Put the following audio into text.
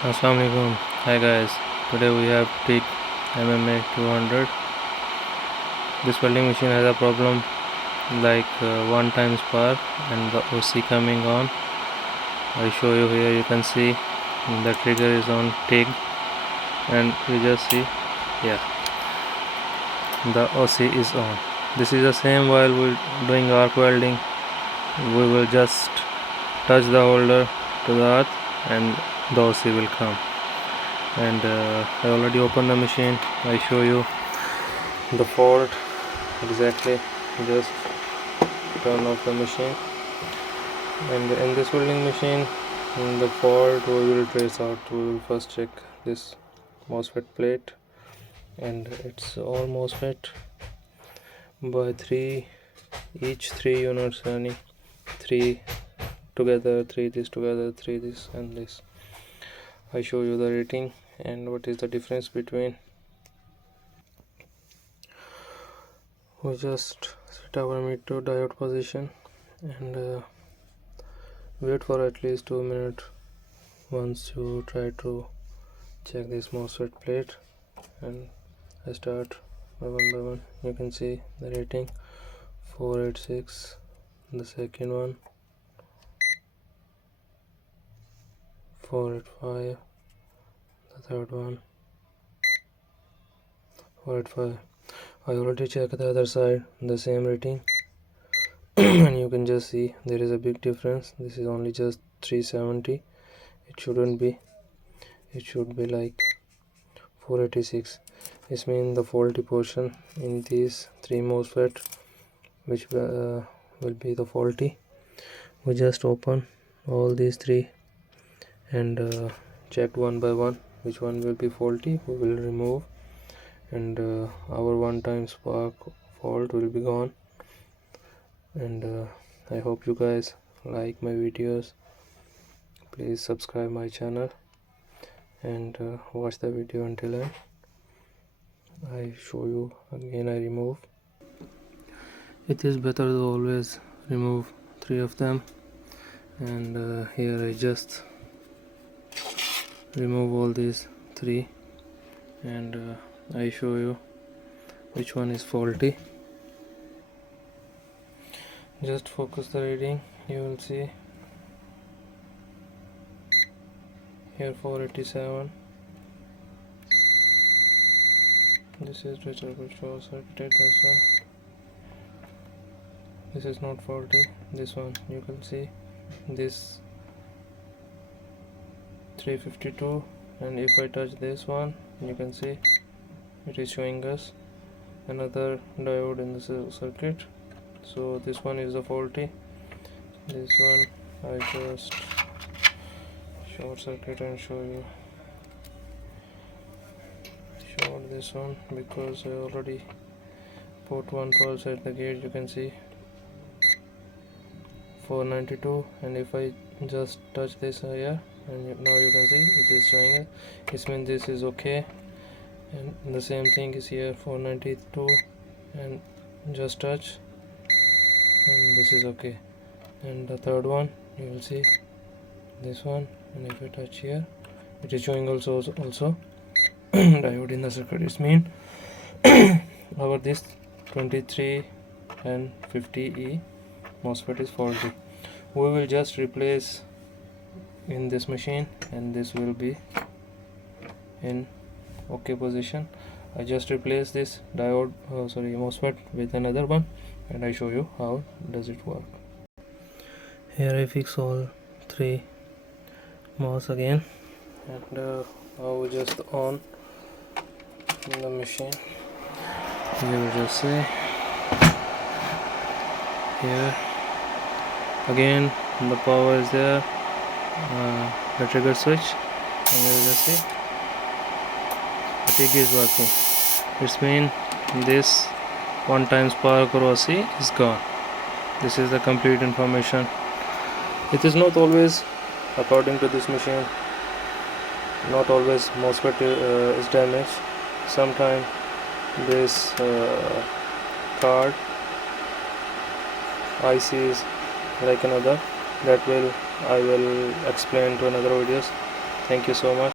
Assalamualaikum. Hi guys. Today we have TIG MMA 200. This welding machine has a problem like one time spark and the OC coming on. I show you here. You can see the trigger is on TIG and you just see, yeah, the OC is on. This is the same while we're doing arc welding. We will just touch the holder to the earth and the OC will come. And I already opened the machine. I show you the fault exactly. Just turn off the machine, and in this welding machine, the fault we will trace out. We will first check this MOSFET plate, and it's all MOSFET by each three units running, three together, three this together, three this and this. I show you the rating and what is the difference between. We just set our meter diode position and wait for at least 2 minutes. Once you try to check this MOSFET plate, and I start one by one. You can see the rating 486, the second one 485, the third one 485. I already checked the other side, the same rating and you can just see there is a big difference. This is only just 370. It shouldn't be. It should be like 486. This means the faulty portion in these three MOSFET, which will be the faulty. We just open all these three and check one by one which one will be faulty. We will remove, and our one time spark fault will be gone. And I hope you guys like my videos. Please subscribe my channel and watch the video until end. I show you again. I remove. It is better to always remove three of them, and here I just remove all these three, and I show you which one is faulty. Just focus the reading. You will see here 487. This is short circuited, that's why this is not faulty. This one you can see this 352, and if I touch this one, you can see it is showing us another diode in the circuit. So this one is the faulty. This one I just short circuit and show you. Short this one because I already put one pulse at the gate. You can see 492, and if I just touch this here, and now you can see it is showing it. It means this is okay, and the same thing is here 492, and just touch and this is okay. And the third one you will see this one, and if I touch here, it is showing also diode in the circuit. It means our this 23 and 50E MOSFET is faulty. We will just replace in this machine, and this will be in okay position. I just replace this diode MOSFET with another one, and I show you how does it work. Here I fix all three MOS again, and I will just on the machine. You will just see here again the power is there, the trigger switch, and you will just see the TIG is working. It means this one time spark or OC is gone. This is the complete information. It is not always according to this machine. Not always MOSFET is damaged. Sometimes this card IC is like another. That I will explain to another videos. Thank you so much.